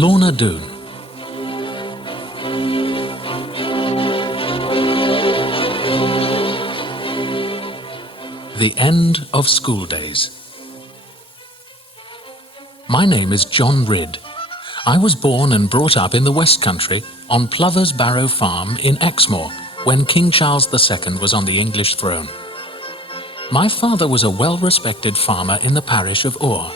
Lorna Doone. The End of School Days. My name is John Ridd. I was born and brought up in the West Country on Plover's Barrow Farm in Exmoor when King Charles II was on the English throne. My father was a well-respected farmer in the parish of Oare.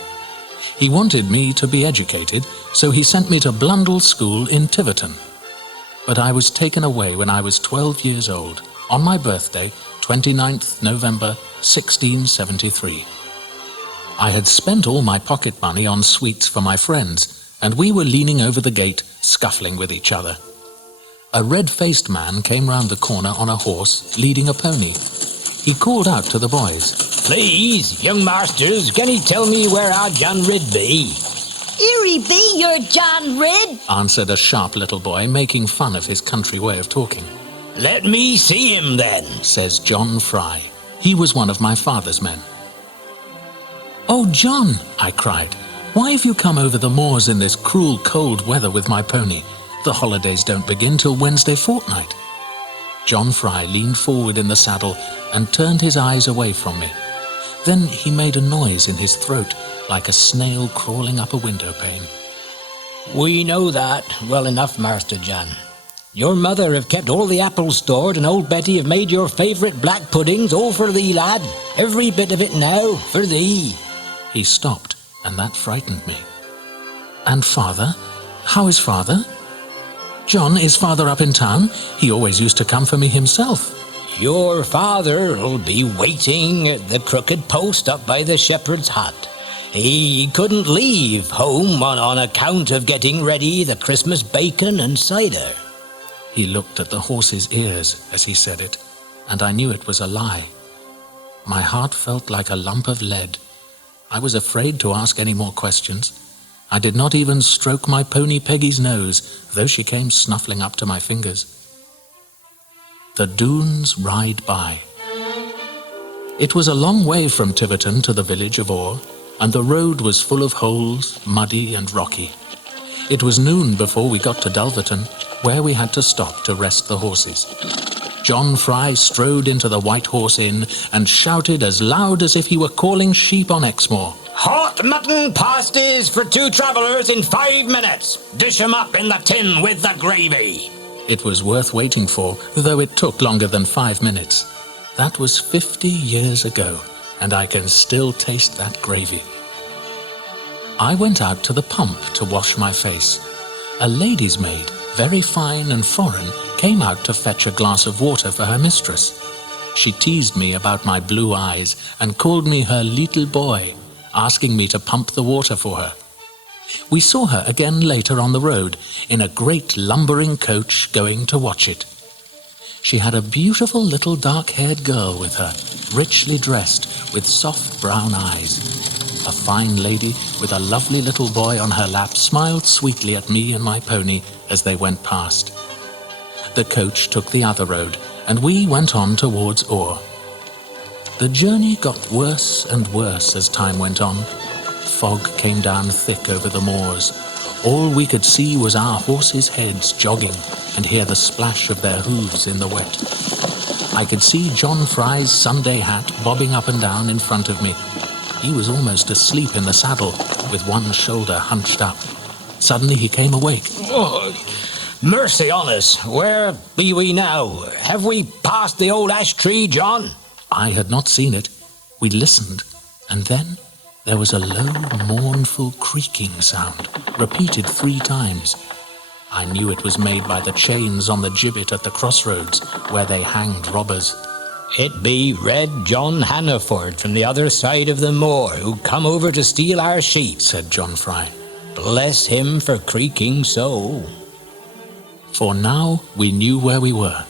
He wanted me to be educated, so he sent me to Blundell School in Tiverton. But I was taken away when I was 12 years old, on my birthday, 29th November 1673. I had spent all my pocket money on sweets for my friends, and we were leaning over the gate, scuffling with each other. A red-faced man came round the corner on a horse, leading a pony. He called out to the boys, "Please, young masters, can ye tell me where our John Ridd be?" "Here he be, your John Ridd," answered a sharp little boy, making fun of his country way of talking. "Let me see him then," says John Fry. He was one of my father's men. "Oh, John," I cried, "why have you come over the moors in this cruel cold weather with my pony? The holidays don't begin till Wednesday fortnight." John Fry leaned forward in the saddle and turned his eyes away from me. Then he made a noise in his throat, like a snail crawling up a window pane. "We know that well enough, Master John. Your mother have kept all the apples stored, and old Betty have made your favourite black puddings all for thee, lad. Every bit of it now, for thee." He stopped, and that frightened me. "And father? How is father?" "John, is father up in town? He always used to come for me himself." "Your father'll be waiting at the crooked post up by the shepherd's hut. He couldn't leave home on account of getting ready the Christmas bacon and cider." He looked at the horse's ears as he said it, and I knew it was a lie. My heart felt like a lump of lead. I was afraid to ask any more questions. I did not even stroke my pony Peggy's nose, though she came snuffling up to my fingers. The dunes ride by. It was a long way from Tiverton to the village of Oare, and the road was full of holes, muddy and rocky. It was noon before we got to Dulverton, where we had to stop to rest the horses. John Fry strode into the White Horse Inn and shouted as loud as if he were calling sheep on Exmoor. "Hot mutton pasties for 2 travellers in 5 minutes. Dish 'em up in the tin with the gravy." It was worth waiting for, though it took longer than 5 minutes. That was 50 years ago, and I can still taste that gravy. I went out to the pump to wash my face. A lady's maid, very fine and foreign, came out to fetch a glass of water for her mistress. She teased me about my blue eyes and called me her little boy, asking me to pump the water for her. We saw her again later on the road, in a great lumbering coach going to watch it. She had a beautiful little dark-haired girl with her, richly dressed, with soft brown eyes. A fine lady with a lovely little boy on her lap smiled sweetly at me and my pony as they went past. The coach took the other road, and we went on towards Oare. The journey got worse and worse as time went on. Fog came down thick over the moors. All we could see was our horses' heads jogging and hear the splash of their hooves in the wet. I could see John Fry's Sunday hat bobbing up and down in front of me. He was almost asleep in the saddle, with one shoulder hunched up. Suddenly he came awake. "Oh, mercy on us, where be we now? Have we passed the old ash tree, John?" I had not seen it. We listened, and then there was a low, mournful creaking sound, repeated 3 times. I knew it was made by the chains on the gibbet at the crossroads, where they hanged robbers. "It be Red John Hannaford from the other side of the moor, who come over to steal our sheep," said John Fry. "Bless him for creaking so." For now we knew where we were,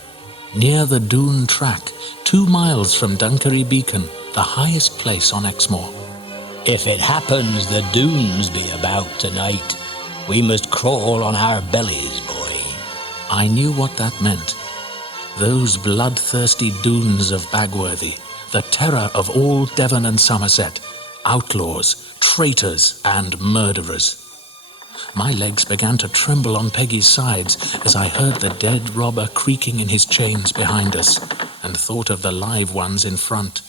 near the Dune track, 2 miles from Dunkery Beacon, the highest place on Exmoor. "If it happens the dunes be about tonight, we must crawl on our bellies, boy." I knew what that meant. Those bloodthirsty dunes of Bagworthy, the terror of all Devon and Somerset, outlaws, traitors and murderers. My legs began to tremble on Peggy's sides as I heard the dead robber creaking in his chains behind us and thought of the live ones in front.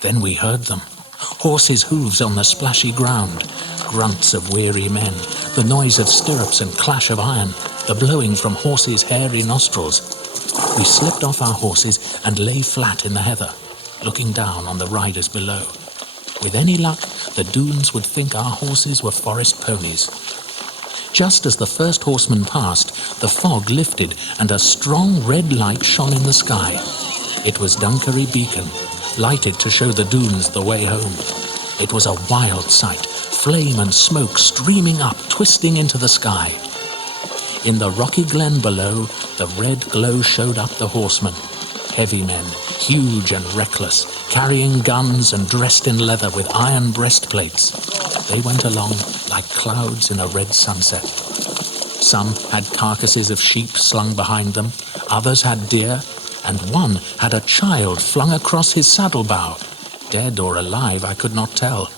Then we heard them. Horses' hooves on the splashy ground, grunts of weary men, the noise of stirrups and clash of iron, the blowing from horses' hairy nostrils. We slipped off our horses and lay flat in the heather, looking down on the riders below. With any luck, the Doones would think our horses were forest ponies. Just as the first horseman passed, the fog lifted and a strong red light shone in the sky. It was Dunkery Beacon, lighted to show the Doones the way home. It was a wild sight, flame and smoke streaming up, twisting into the sky. In the rocky glen below, the red glow showed up the horsemen. Heavy men, huge and reckless, carrying guns and dressed in leather with iron breastplates. They went along like clouds in a red sunset. Some had carcasses of sheep slung behind them, others had deer, and one had a child flung across his saddle-bow. Dead or alive, I could not tell,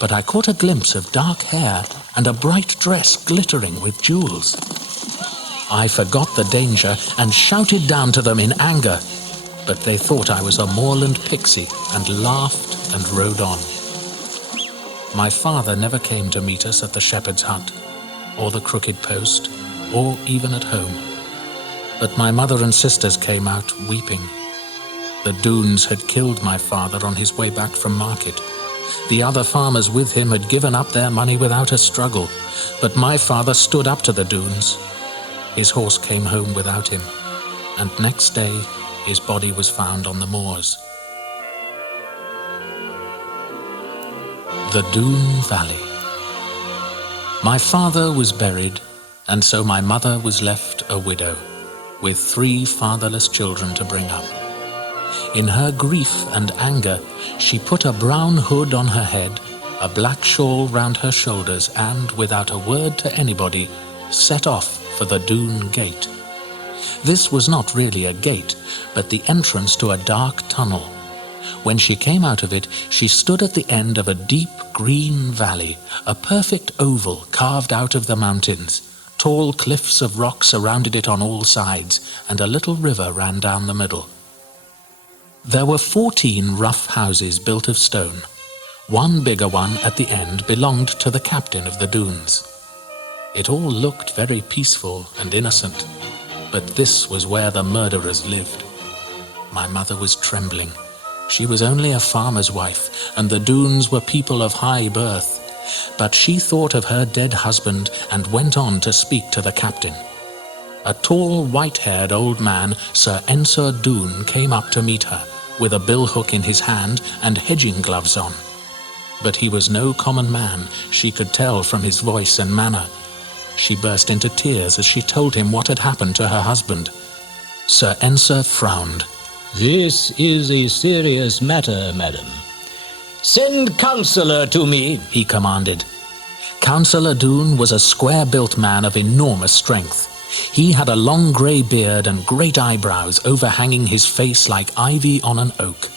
but I caught a glimpse of dark hair and a bright dress glittering with jewels. I forgot the danger and shouted down to them in anger, but they thought I was a moorland pixie and laughed and rode on. My father never came to meet us at the shepherd's hut, or the crooked post, or even at home. But my mother and sisters came out weeping. The Doones had killed my father on his way back from market. The other farmers with him had given up their money without a struggle, but my father stood up to the Doones. His horse came home without him, and next day his body was found on the moors. The Doone Valley. My father was buried, and so my mother was left a widow, with 3 fatherless children to bring up. In her grief and anger, she put a brown hood on her head, a black shawl round her shoulders, and, without a word to anybody, set off for the Doone Gate. This was not really a gate, but the entrance to a dark tunnel. When she came out of it, she stood at the end of a deep green valley, a perfect oval carved out of the mountains. Tall cliffs of rock surrounded it on all sides, and a little river ran down the middle. There were 14 rough houses built of stone. One bigger one at the end belonged to the captain of the Doones. It all looked very peaceful and innocent, but this was where the murderers lived. My mother was trembling. She was only a farmer's wife, and the Doones were people of high birth. But she thought of her dead husband and went on to speak to the captain. A tall, white-haired old man, Sir Ensor Doone, came up to meet her, with a billhook in his hand and hedging gloves on. But he was no common man, she could tell from his voice and manner. She burst into tears as she told him what had happened to her husband. Sir Ensor frowned. "This is a serious matter, madam. Send Counsellor to me," he commanded. Counsellor Doone was a square-built man of enormous strength. He had a long grey beard and great eyebrows overhanging his face like ivy on an oak.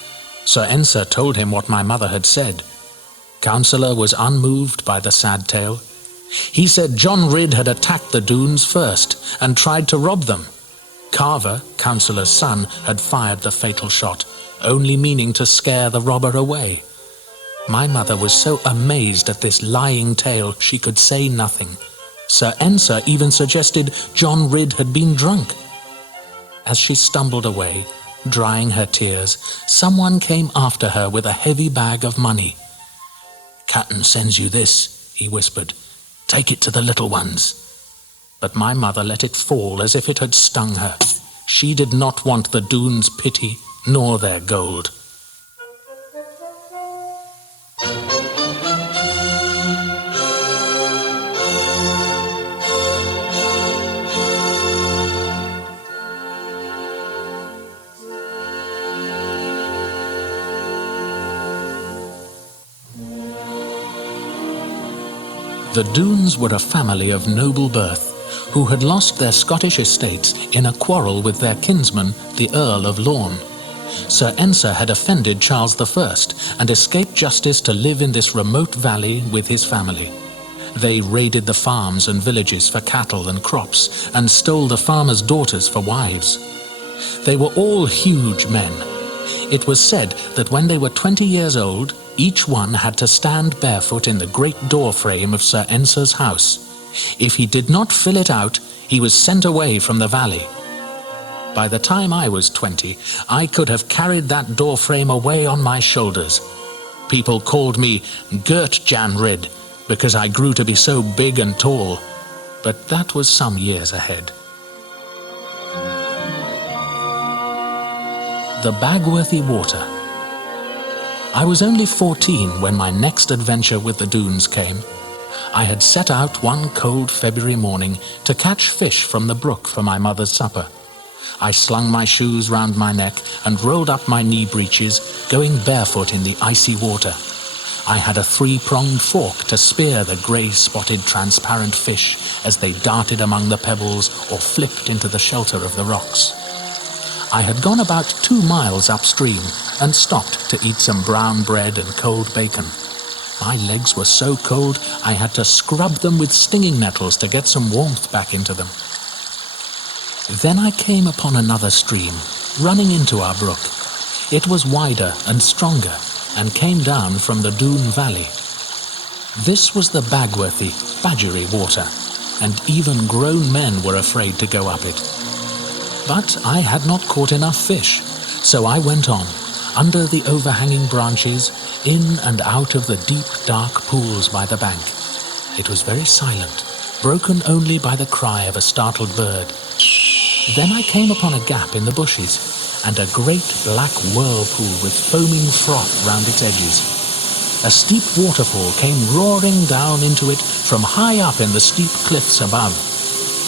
Sir Ensor told him what my mother had said. Counsellor was unmoved by the sad tale. He said John Ridd had attacked the Doones first and tried to rob them. Carver, Counsellor's son, had fired the fatal shot, only meaning to scare the robber away. My mother was so amazed at this lying tale she could say nothing. Sir Ensor even suggested John Ridd had been drunk. As she stumbled away, drying her tears, someone came after her with a heavy bag of money. "Captain sends you this," he whispered. "Take it to the little ones." But my mother let it fall as if it had stung her. She did not want the Doones' pity, nor their gold. The Doones were a family of noble birth, who had lost their Scottish estates in a quarrel with their kinsman, the Earl of Lorne. Sir Ensor had offended Charles I and escaped justice to live in this remote valley with his family. They raided the farms and villages for cattle and crops, and stole the farmers' daughters for wives. They were all huge men. It was said that when they were 20 years old, each one had to stand barefoot in the great door frame of Sir Ensor's house. If he did not fill it out, he was sent away from the valley. By the time I was 20, I could have carried that door frame away on my shoulders. People called me Gert Jan Rid because I grew to be so big and tall, but that was some years ahead. The Bagworthy Water. I was only 14 when my next adventure with the Dunes came. I had set out one cold February morning to catch fish from the brook for my mother's supper. I slung my shoes round my neck and rolled up my knee breeches, going barefoot in the icy water. I had a 3-pronged fork to spear the grey-spotted transparent fish as they darted among the pebbles or flipped into the shelter of the rocks. I had gone about 2 miles upstream and stopped to eat some brown bread and cold bacon. My legs were so cold I had to scrub them with stinging nettles to get some warmth back into them. Then I came upon another stream, running into our brook. It was wider and stronger, and came down from the Dune Valley. This was the Bagworthy Water, and even grown men were afraid to go up it. But I had not caught enough fish, so I went on, under the overhanging branches, in and out of the deep, dark pools by the bank. It was very silent, broken only by the cry of a startled bird. Then I came upon a gap in the bushes, and a great black whirlpool with foaming froth round its edges. A steep waterfall came roaring down into it from high up in the steep cliffs above.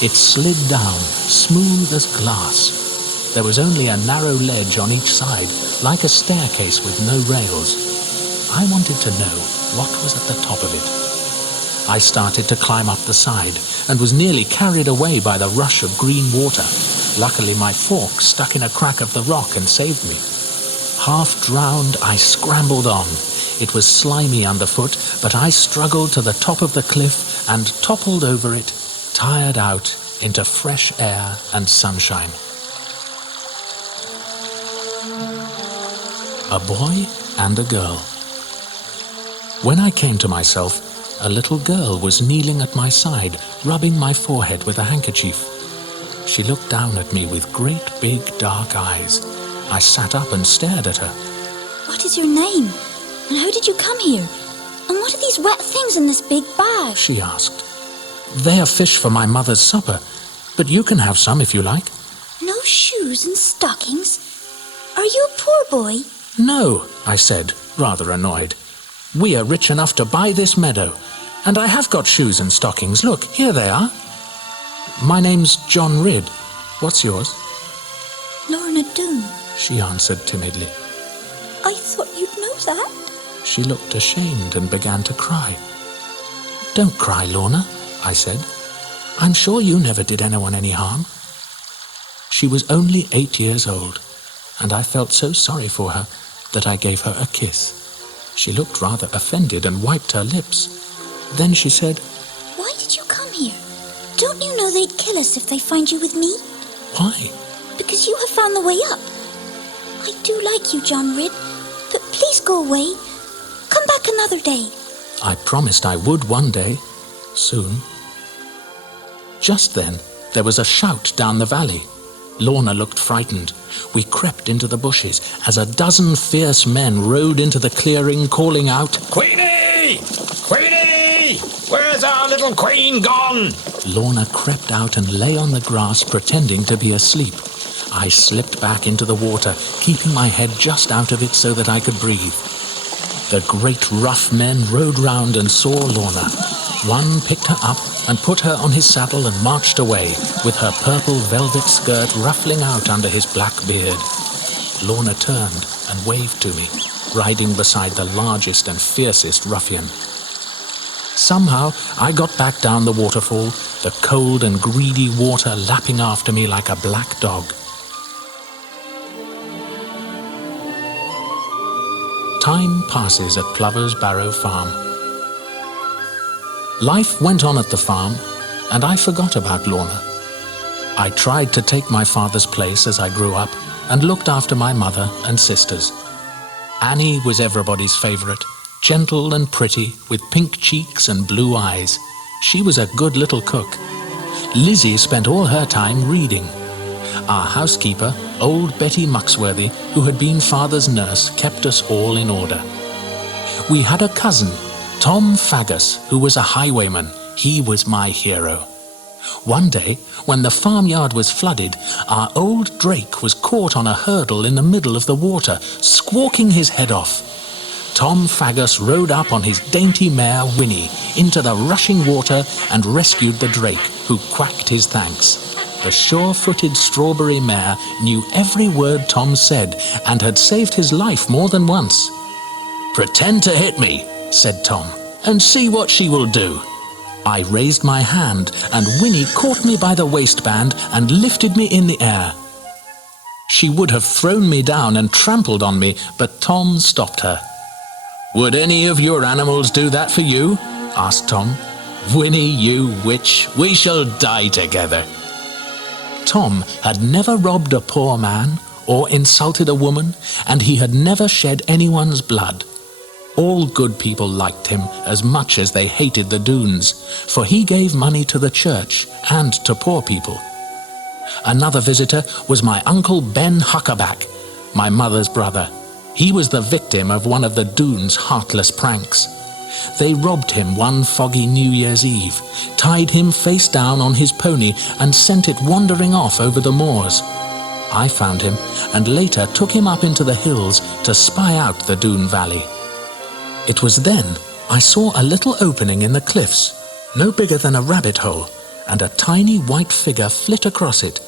It slid down, smooth as glass. There was only a narrow ledge on each side, like a staircase with no rails. I wanted to know what was at the top of it. I started to climb up the side, and was nearly carried away by the rush of green water. Luckily, my fork stuck in a crack of the rock and saved me. Half drowned, I scrambled on. It was slimy underfoot, but I struggled to the top of the cliff and toppled over it, tired out, into fresh air and sunshine. A boy and a girl. When I came to myself, a little girl was kneeling at my side, rubbing my forehead with a handkerchief. She looked down at me with great big dark eyes. I sat up and stared at her. What is your name? And how did you come here? And what are these wet things in this big bag? She asked. They are fish for my mother's supper, but you can have some if you like. No shoes and stockings? Are you a poor boy? No, I said, rather annoyed. We are rich enough to buy this meadow, and I have got shoes and stockings. Look, here they are. My name's John Rid. What's yours? Lorna Doone. She answered timidly. I thought you'd know that. She looked ashamed and began to cry. Don't cry, Lorna, I said. I'm sure you never did anyone any harm. She was only 8 years old, and I felt so sorry for her that I gave her a kiss. She looked rather offended and wiped her lips. Then she said, Why did you come here? Don't you know they'd kill us if they find you with me? Why? Because you have found the way up. I do like you, John Rid, but please go away. Come back another day. I promised I would one day, soon. Just then, there was a shout down the valley. Lorna looked frightened. We crept into the bushes as a dozen fierce men rode into the clearing, calling out, Queenie! Queenie! Where's our little queen gone? Lorna crept out and lay on the grass, pretending to be asleep. I slipped back into the water, keeping my head just out of it so that I could breathe. The great rough men rode round and saw Lorna. One picked her up and put her on his saddle and marched away, with her purple velvet skirt ruffling out under his black beard. Lorna turned and waved to me, riding beside the largest and fiercest ruffian. Somehow I got back down the waterfall, the cold and greedy water lapping after me like a black dog. Time passes at Plover's Barrow Farm. Life went on at the farm, and I forgot about Lorna. I tried to take my father's place as I grew up and looked after my mother and sisters. Annie was everybody's favorite, gentle and pretty, with pink cheeks and blue eyes. She was a good little cook. Lizzie spent all her time reading. Our housekeeper, old Betty Muxworthy, who had been father's nurse, kept us all in order. We had a cousin, Tom Faggus, who was a highwayman. He was my hero. One day, when the farmyard was flooded, our old Drake was caught on a hurdle in the middle of the water, squawking his head off. Tom Faggus rode up on his dainty mare Winnie into the rushing water and rescued the Drake, who quacked his thanks. The sure-footed strawberry mare knew every word Tom said and had saved his life more than once. "Pretend to hit me," said Tom, "and see what she will do." I raised my hand, and Winnie caught me by the waistband and lifted me in the air. She would have thrown me down and trampled on me, but Tom stopped her. "Would any of your animals do that for you?" asked Tom. "Winnie, you witch, we shall die together." Tom had never robbed a poor man or insulted a woman, and he had never shed anyone's blood. All good people liked him as much as they hated the Doones, for he gave money to the church and to poor people. Another visitor was my Uncle Ben Huckaback, my mother's brother. He was the victim of one of the Doones' heartless pranks. They robbed him one foggy New Year's Eve, tied him face down on his pony and sent it wandering off over the moors. I found him and later took him up into the hills to spy out the Doone Valley. It was then I saw a little opening in the cliffs, no bigger than a rabbit hole, and a tiny white figure flit across it.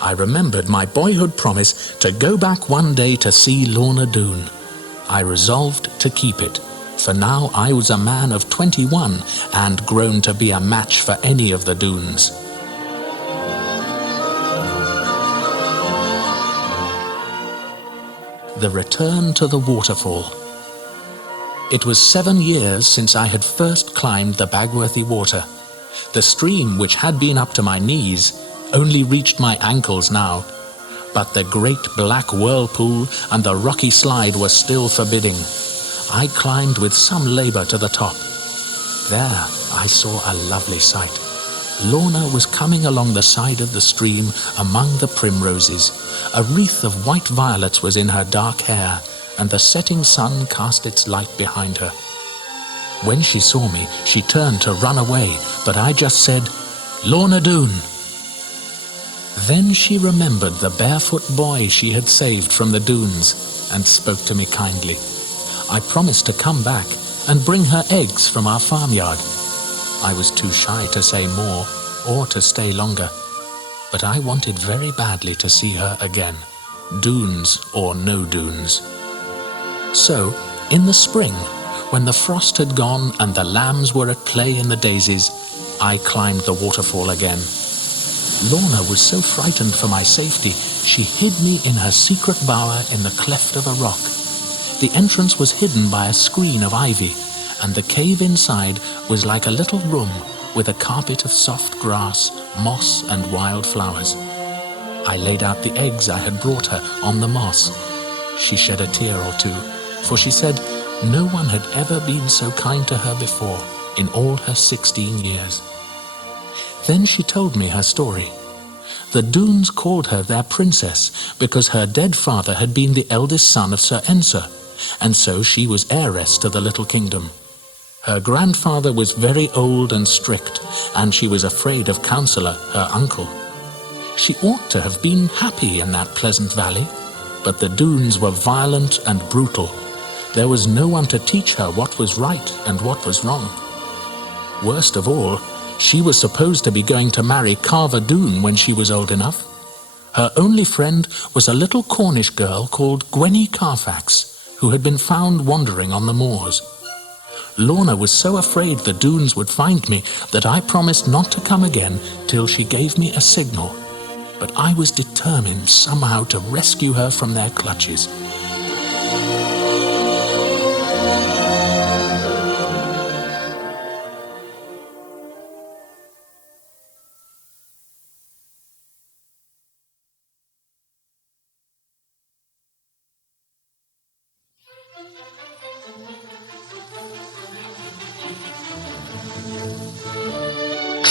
I remembered my boyhood promise to go back one day to see Lorna Doone. I resolved to keep it, for now I was a man of 21 and grown to be a match for any of the Doones. The return to the waterfall. It was 7 years since I had first climbed the Bagworthy Water. The stream, which had been up to my knees, only reached my ankles now, but the great black whirlpool and the rocky slide were still forbidding. I climbed with some labor to the top. There I saw a lovely sight. Lorna was coming along the side of the stream among the primroses. A wreath of white violets was in her dark hair, and the setting sun cast its light behind her. When she saw me, she turned to run away, but I just said, "Lorna Doone." Then she remembered the barefoot boy she had saved from the Doones and spoke to me kindly. I promised to come back and bring her eggs from our farmyard. I was too shy to say more or to stay longer, but I wanted very badly to see her again, Doones or no Doones. So, in the spring, when the frost had gone and the lambs were at play in the daisies, I climbed the waterfall again. Lorna was so frightened for my safety, she hid me in her secret bower in the cleft of a rock. The entrance was hidden by a screen of ivy, and the cave inside was like a little room with a carpet of soft grass, moss, and wild flowers. I laid out the eggs I had brought her on the moss. She shed a tear or two, for she said no one had ever been so kind to her before in all her 16 years. Then she told me her story. The Doones called her their princess because her dead father had been the eldest son of Sir Ensor, and so she was heiress to the little kingdom. Her grandfather was very old and strict, and she was afraid of Counselor, her uncle. She ought to have been happy in that pleasant valley, but the Doones were violent and brutal. There was no one to teach her what was right and what was wrong. Worst of all, she was supposed to be going to marry Carver Doone when she was old enough. Her only friend was a little Cornish girl called Gwenny Carfax, who had been found wandering on the moors. Lorna was so afraid the Doones would find me that I promised not to come again till she gave me a signal. But I was determined somehow to rescue her from their clutches.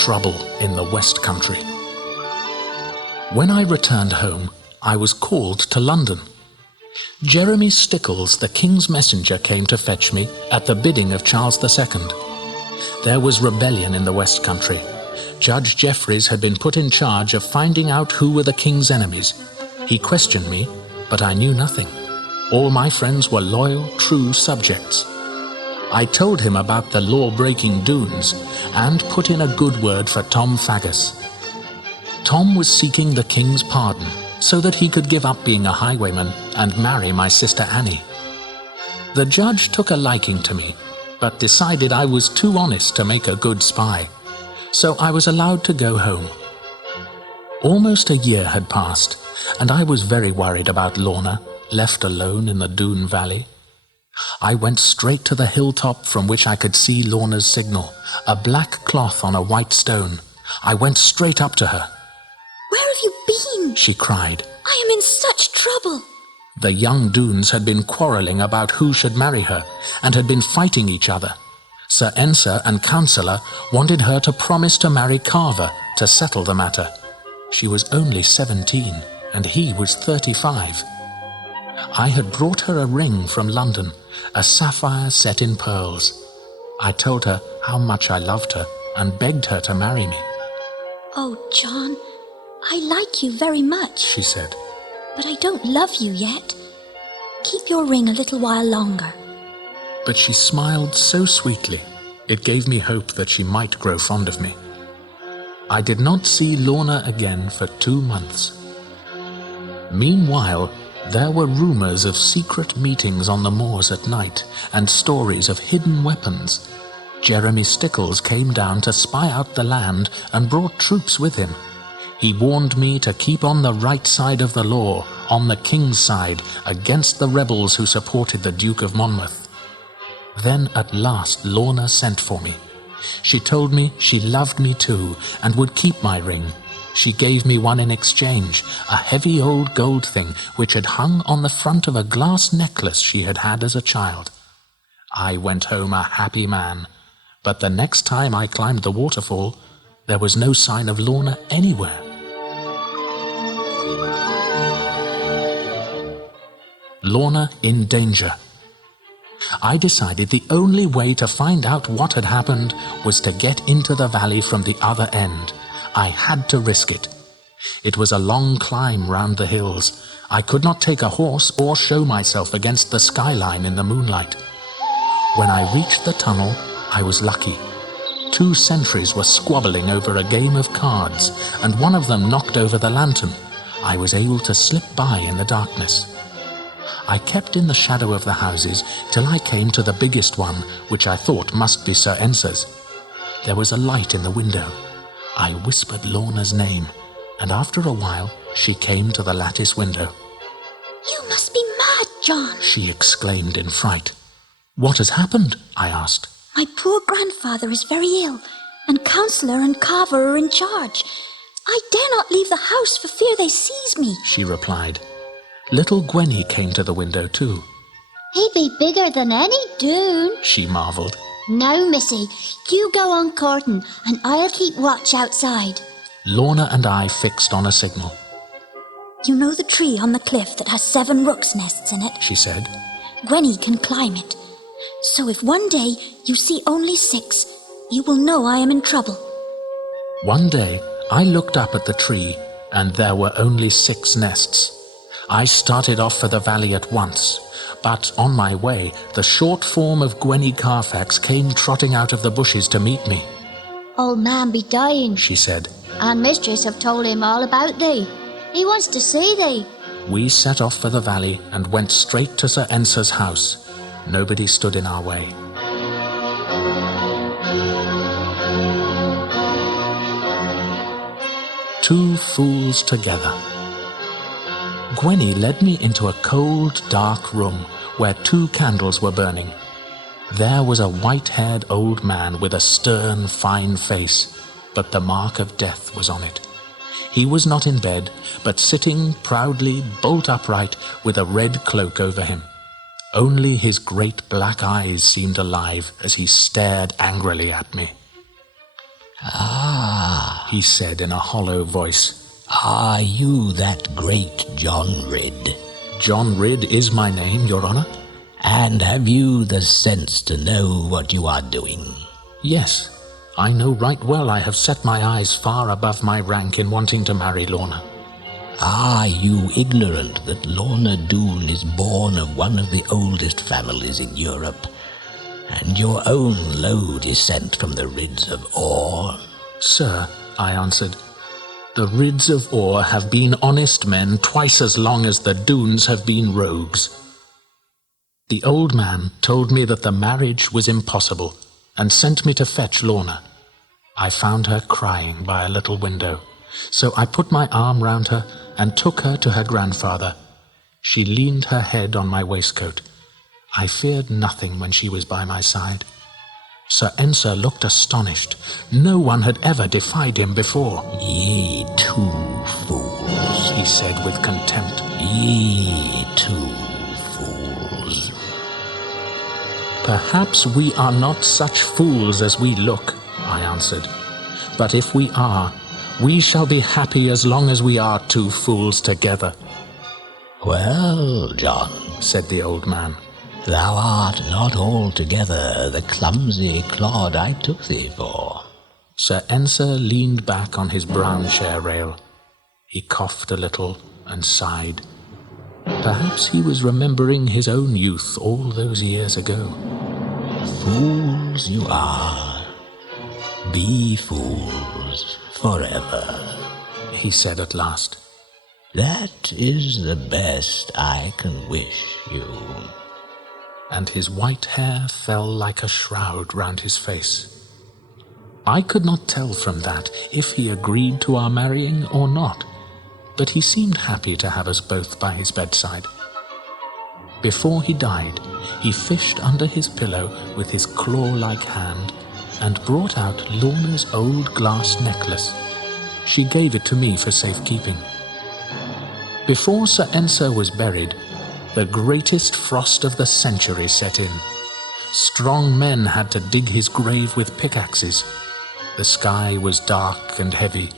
trouble in the West Country. When I returned home, I was called to London. Jeremy Stickles, the King's messenger, came to fetch me at the bidding of Charles II. There was rebellion in the West Country. Judge Jeffreys had been put in charge of finding out who were the King's enemies. He questioned me, but I knew nothing. All my friends were loyal, true subjects. I told him about the law-breaking Doones and put in a good word for Tom Faggus. Tom was seeking the King's pardon so that he could give up being a highwayman and marry my sister Annie. The judge took a liking to me, but decided I was too honest to make a good spy, so I was allowed to go home. Almost a year had passed, and I was very worried about Lorna, left alone in the Doone Valley. I went straight to the hilltop from which I could see Lorna's signal, a black cloth on a white stone. I went straight up to her. Where have you been? She cried. I am in such trouble. The young Doones had been quarrelling about who should marry her, and had been fighting each other. Sir Ensor and Councillor wanted her to promise to marry Carver to settle the matter. She was only 17, and he was 35. I had brought her a ring from London, a sapphire set in pearls. I told her how much I loved her and begged her to marry me. Oh, John, I like you very much, she said. But I don't love you yet. Keep your ring a little while longer. But she smiled so sweetly, it gave me hope that she might grow fond of me. I did not see Lorna again for 2 months. Meanwhile, there were rumours of secret meetings on the moors at night and stories of hidden weapons. Jeremy Stickles came down to spy out the land and brought troops with him. He warned me to keep on the right side of the law, on the King's side, against the rebels who supported the Duke of Monmouth. Then at last Lorna sent for me. She told me she loved me too and would keep my ring. She gave me one in exchange, a heavy old gold thing which had hung on the front of a glass necklace she had had as a child. I went home a happy man, but the next time I climbed the waterfall, there was no sign of Lorna anywhere. Lorna in danger. I decided the only way to find out what had happened was to get into the valley from the other end. I had to risk it. It was a long climb round the hills. I could not take a horse or show myself against the skyline in the moonlight. When I reached the tunnel, I was lucky. 2 sentries were squabbling over a game of cards, and one of them knocked over the lantern. I was able to slip by in the darkness. I kept in the shadow of the houses till I came to the biggest one, which I thought must be Sir Ensor's. There was a light in the window. I whispered Lorna's name, and after a while she came to the lattice window. You must be mad, John, she exclaimed in fright. What has happened? I asked. My poor grandfather is very ill, and Councillor and Carver are in charge. I dare not leave the house for fear they seize me, she replied. Little Gwenny came to the window too. He be bigger than any Doone, she marvelled. Now, missy, you go on courting, and I'll keep watch outside. Lorna and I fixed on a signal. You know the tree on the cliff that has 7 rooks' nests in it? She said. Gwenny can climb it. So if one day you see only 6, you will know I am in trouble. One day I looked up at the tree, and there were only 6 nests. I started off for the valley at once, but on my way, the short form of Gwenny Carfax came trotting out of the bushes to meet me. Old man be dying, she said, and mistress have told him all about thee. He wants to see thee. We set off for the valley and went straight to Sir Ensor's house. Nobody stood in our way. Two fools together. Gwenny led me into a cold, dark room where 2 candles were burning. There was a white-haired old man with a stern, fine face, but the mark of death was on it. He was not in bed, but sitting proudly, bolt upright, with a red cloak over him. Only his great black eyes seemed alive as he stared angrily at me. Ah, he said in a hollow voice. Are you that great John Ridd? John Ridd is my name, Your Honor. And have you the sense to know what you are doing? Yes, I know right well I have set my eyes far above my rank in wanting to marry Lorna. Are you ignorant that Lorna Doone is born of one of the oldest families in Europe, and your own low descent from the Ridds of Orr? Sir, I answered, the Ridds of Orr have been honest men twice as long as the Doones have been rogues. The old man told me that the marriage was impossible, and sent me to fetch Lorna. I found her crying by a little window, so I put my arm round her and took her to her grandfather. She leaned her head on my waistcoat. I feared nothing when she was by my side. Sir Ensor looked astonished. No one had ever defied him before. Ye two fools, he said with contempt. Ye two fools. Perhaps we are not such fools as we look, I answered. But if we are, we shall be happy as long as we are two fools together. Well, John, said the old man, thou art not altogether the clumsy clod I took thee for. Sir Ensor leaned back on his brown chair rail. He coughed a little and sighed. Perhaps he was remembering his own youth all those years ago. Fools you are. Be fools forever, he said at last. That is the best I can wish you. And his white hair fell like a shroud round his face. I could not tell from that if he agreed to our marrying or not, but he seemed happy to have us both by his bedside. Before he died, he fished under his pillow with his claw-like hand and brought out Lorna's old glass necklace. She gave it to me for safekeeping. Before Sir Ensor was buried, the greatest frost of the century set in. Strong men had to dig his grave with pickaxes. The sky was dark and heavy,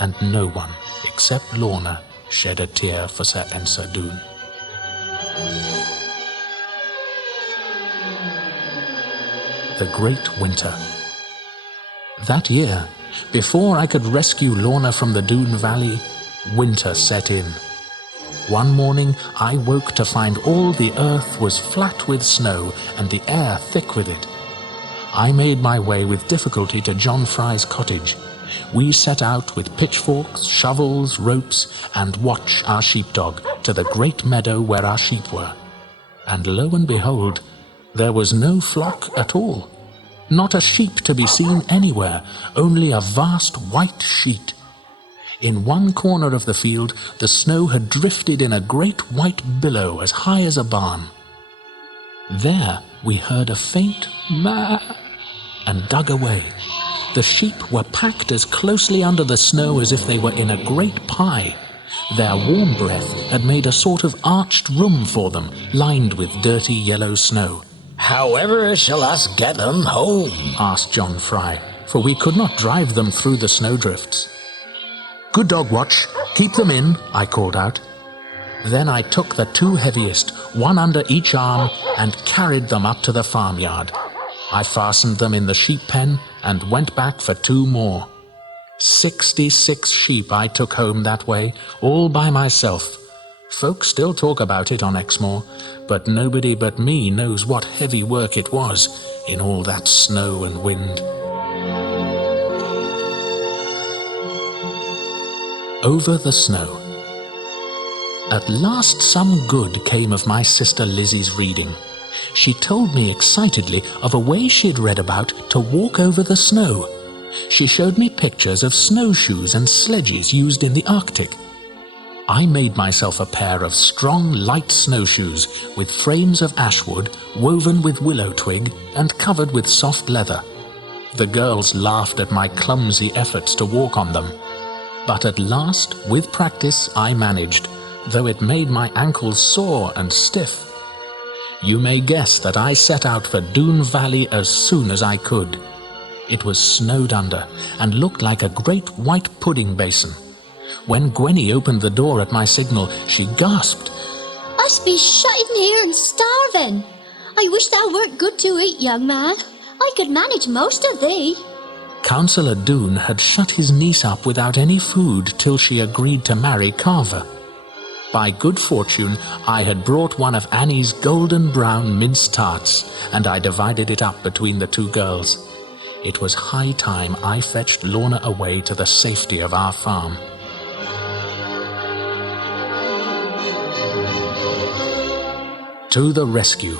and no one, except Lorna, shed a tear for Sir Ensor Doone. The Great Winter. That year, before I could rescue Lorna from the Dune Valley, winter set in. One morning I woke to find all the earth was flat with snow and the air thick with it. I made my way with difficulty to John Fry's cottage. We set out with pitchforks, shovels, ropes, and Watch, our sheepdog, to the great meadow where our sheep were. And lo and behold, there was no flock at all. Not a sheep to be seen anywhere, only a vast white sheet. In one corner of the field, the snow had drifted in a great white billow as high as a barn. There we heard a faint maa and dug away. The sheep were packed as closely under the snow as if they were in a great pie. Their warm breath had made a sort of arched room for them, lined with dirty yellow snow. However shall us get them home? Asked John Fry, for we could not drive them through the snowdrifts. Good dog, Watch, keep them in, I called out. Then I took the two heaviest, one under each arm, and carried them up to the farmyard. I fastened them in the sheep pen and went back for 2 more. 66 sheep I took home that way, all by myself. Folks still talk about it on Exmoor, but nobody but me knows what heavy work it was in all that snow and wind. Over the snow. At last some good came of my sister Lizzie's reading. She told me excitedly of a way she had read about to walk over the snow. She showed me pictures of snowshoes and sledges used in the Arctic. I made myself a pair of strong, light snowshoes with frames of ashwood woven with willow twig and covered with soft leather. The girls laughed at my clumsy efforts to walk on them. But at last, with practice, I managed, though it made my ankles sore and stiff. You may guess that I set out for Dune Valley as soon as I could. It was snowed under and looked like a great white pudding basin. When Gwenny opened the door at my signal, she gasped. Us be shut in here and starving. I wish thou weren't good to eat, young man. I could manage most of thee. Councillor Doone had shut his niece up without any food till she agreed to marry Carver. By good fortune, I had brought one of Annie's golden brown mince tarts, and I divided it up between the two girls. It was high time I fetched Lorna away to the safety of our farm. To the rescue.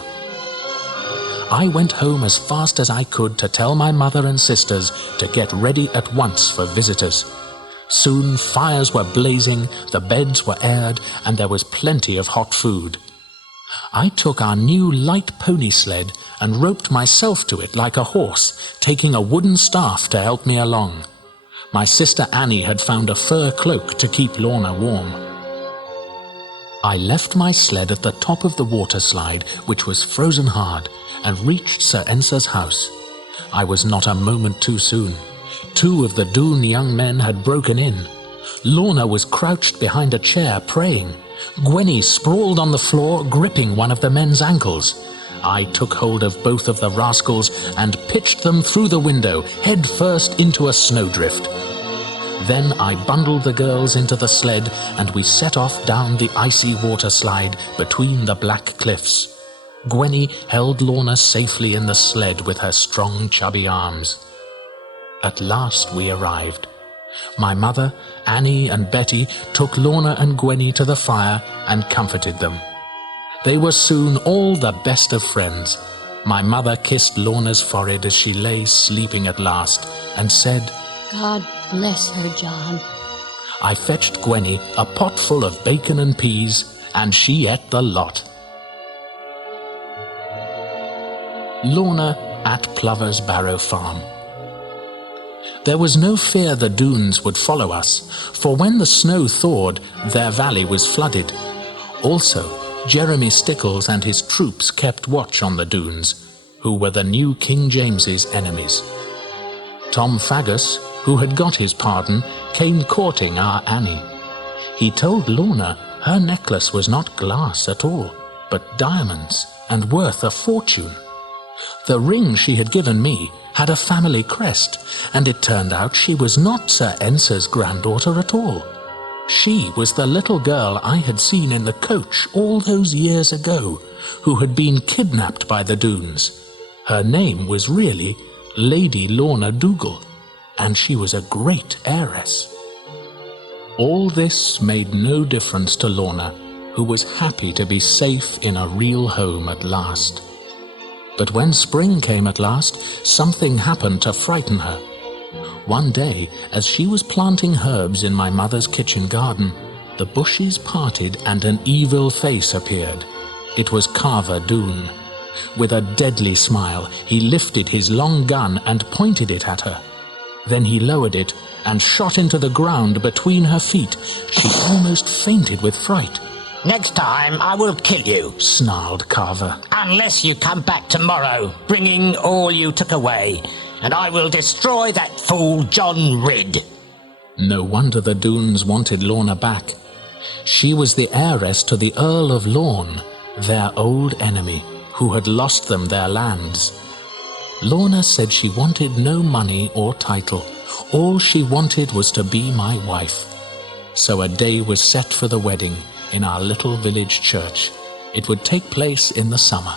I went home as fast as I could to tell my mother and sisters to get ready at once for visitors. Soon fires were blazing, the beds were aired, and there was plenty of hot food. I took our new light pony sled and roped myself to it like a horse, taking a wooden staff to help me along. My sister Annie had found a fur cloak to keep Lorna warm. I left my sled at the top of the water slide, which was frozen hard, and reached Sir Ensor's house. I was not a moment too soon. 2 of the Doone young men had broken in. Lorna was crouched behind a chair praying. Gwenny sprawled on the floor, gripping one of the men's ankles. I took hold of both of the rascals and pitched them through the window, head first into a snowdrift. Then I bundled the girls into the sled, and we set off down the icy water slide between the black cliffs. Gwenny held Lorna safely in the sled with her strong, chubby arms. At last we arrived. My mother, Annie and Betty took Lorna and Gwenny to the fire and comforted them. They were soon all the best of friends. My mother kissed Lorna's forehead as she lay sleeping at last, and said, God bless her, John. I fetched Gwenny a pot full of bacon and peas, and she ate the lot. Lorna at Plover's Barrow Farm. There was no fear the Doones would follow us, for when the snow thawed, their valley was flooded. Also, Jeremy Stickles and his troops kept watch on the Doones, who were the new King James's enemies. Tom Faggus, who had got his pardon, came courting our Annie. He told Lorna her necklace was not glass at all, but diamonds, and worth a fortune. The ring she had given me had a family crest, and it turned out she was not Sir Ensor's granddaughter at all. She was the little girl I had seen in the coach all those years ago, who had been kidnapped by the Doones. Her name was really Lady Lorna Doone, and she was a great heiress. All this made no difference to Lorna, who was happy to be safe in a real home at last. But when spring came at last, something happened to frighten her. One day, as she was planting herbs in my mother's kitchen garden, the bushes parted and an evil face appeared. It was Carver Doone. With a deadly smile, he lifted his long gun and pointed it at her. Then he lowered it and shot into the ground between her feet. She almost fainted with fright. Next time I will kill you, snarled Carver. unless you come back tomorrow, bringing all you took away, and I will destroy that fool John Ridd. No wonder the Doones wanted Lorna back. She was the heiress to the Earl of Lorne, their old enemy, who had lost them their lands. Lorna said she wanted no money or title. All she wanted was to be my wife. So a day was set for the wedding in our little village church. It would take place in the summer.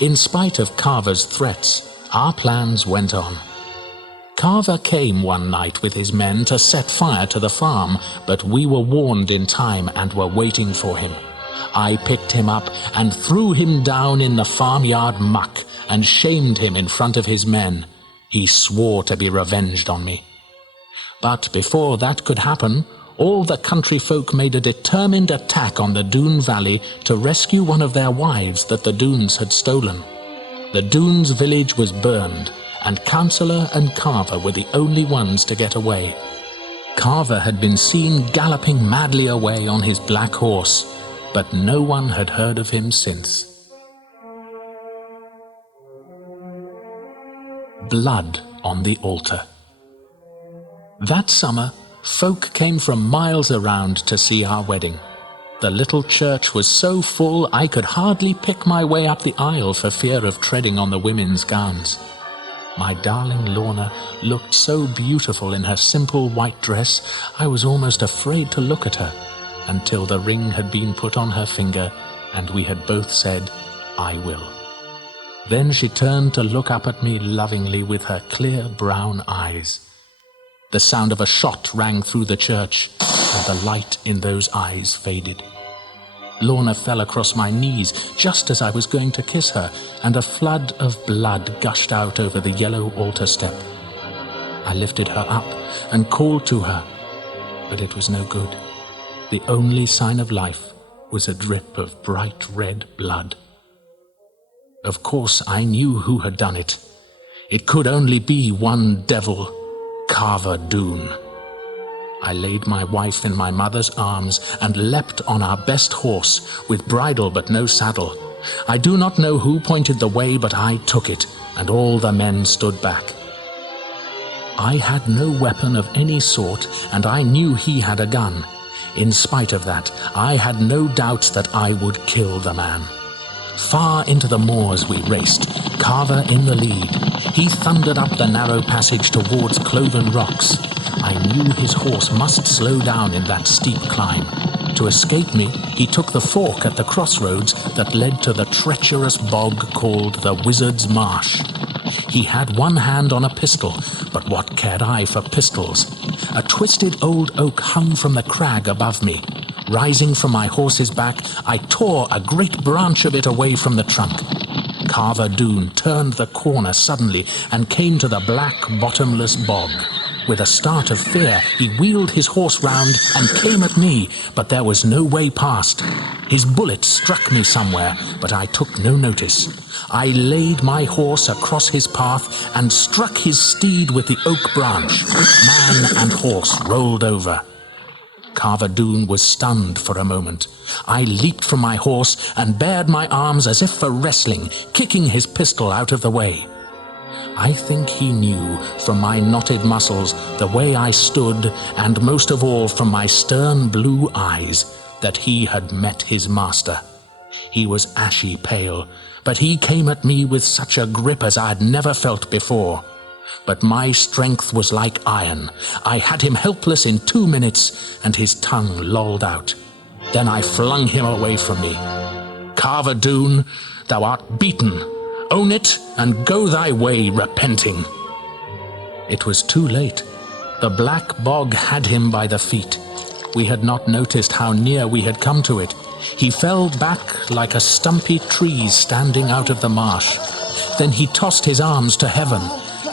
In spite of Carver's threats, our plans went on. Carver came one night with his men to set fire to the farm, but we were warned in time and were waiting for him. I picked him up and threw him down in the farmyard muck and shamed him in front of his men. He swore to be revenged on me. But before that could happen, all the country folk made a determined attack on the Doone Valley to rescue one of their wives that the Doones had stolen. The Doones' village was burned, and Councillor and Carver were the only ones to get away. Carver had been seen galloping madly away on his black horse, but no one had heard of him since. blood on the altar. That summer, folk came from miles around to see our wedding. The little church was so full I could hardly pick my way up the aisle for fear of treading on the women's gowns. My darling Lorna looked so beautiful in her simple white dress, I was almost afraid to look at her, until the ring had been put on her finger, and we had both said, "I will." Then she turned to look up at me lovingly with her clear brown eyes. The sound of a shot rang through the church, and the light in those eyes faded. Lorna fell across my knees just as I was going to kiss her, and a flood of blood gushed out over the yellow altar step. I lifted her up and called to her, but it was no good. The only sign of life was a drip of bright red blood. Of course, I knew who had done it. It could only be one devil, Carver Doone. I laid my wife in my mother's arms and leapt on our best horse, with bridle but no saddle. I do not know who pointed the way, but I took it, and all the men stood back. I had no weapon of any sort, and I knew he had a gun. In spite of that, I had no doubts that I would kill the man. Far into the moors we raced, Carver in the lead. He thundered up the narrow passage towards Cloven Rocks. I knew his horse must slow down in that steep climb. To escape me, he took the fork at the crossroads that led to the treacherous bog called the Wizard's Marsh. He had one hand on a pistol, but what cared I for pistols? A twisted old oak hung from the crag above me. Rising from my horse's back, I tore a great branch of it away from the trunk. Carver Doone turned the corner suddenly and came to the black, bottomless bog. With a start of fear, he wheeled his horse round and came at me, but there was no way past. His bullet struck me somewhere, but I took no notice. I laid my horse across his path and struck his steed with the oak branch. Man and horse rolled over. Carver Doone was stunned for a moment. I leaped from my horse and bared my arms as if for wrestling, kicking his pistol out of the way. I think he knew from my knotted muscles, the way I stood, and most of all from my stern blue eyes, that he had met his master. He was ashy pale, but he came at me with such a grip as I had never felt before. But my strength was like iron. I had him helpless in 2 minutes, and his tongue lolled out. Then I flung him away from me. "Carver Doone, thou art beaten. Own it, and go thy way repenting." It was too late. The black bog had him by the feet. We had not noticed how near we had come to it. He fell back like a stumpy tree standing out of the marsh. Then he tossed his arms to heaven.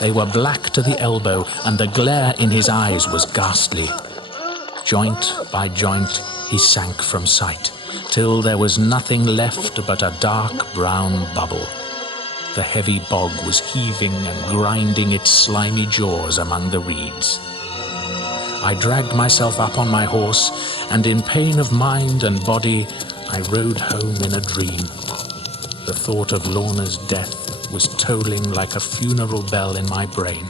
They were black to the elbow, and the glare in his eyes was ghastly. Joint by joint he sank from sight, till there was nothing left but a dark brown bubble. The heavy bog was heaving and grinding its slimy jaws among the reeds. I dragged myself up on my horse, and in pain of mind and body, I rode home in a dream. The thought of Lorna's death was tolling like a funeral bell in my brain.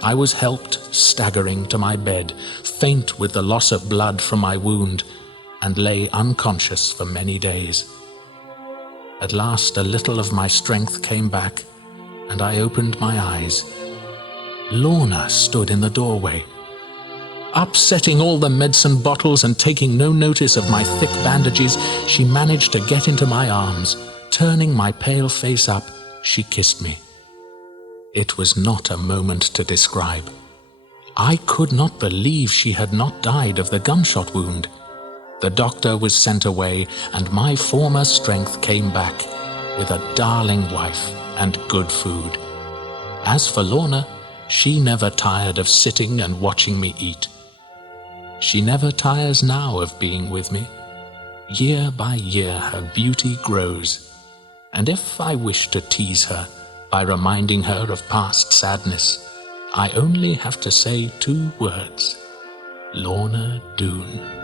I was helped, staggering, to my bed, faint with the loss of blood from my wound, and lay unconscious for many days. At last a little of my strength came back, and I opened my eyes. Lorna stood in the doorway. Upsetting all the medicine bottles and taking no notice of my thick bandages, she managed to get into my arms. Turning my pale face up, she kissed me. It was not a moment to describe. I could not believe she had not died of the gunshot wound. The doctor was sent away, and my former strength came back, with a darling wife and good food. As for Lorna, she never tired of sitting and watching me eat. She never tires now of being with me. Year by year her beauty grows, and if I wish to tease her by reminding her of past sadness, I only have to say 2 words: Lorna Doone.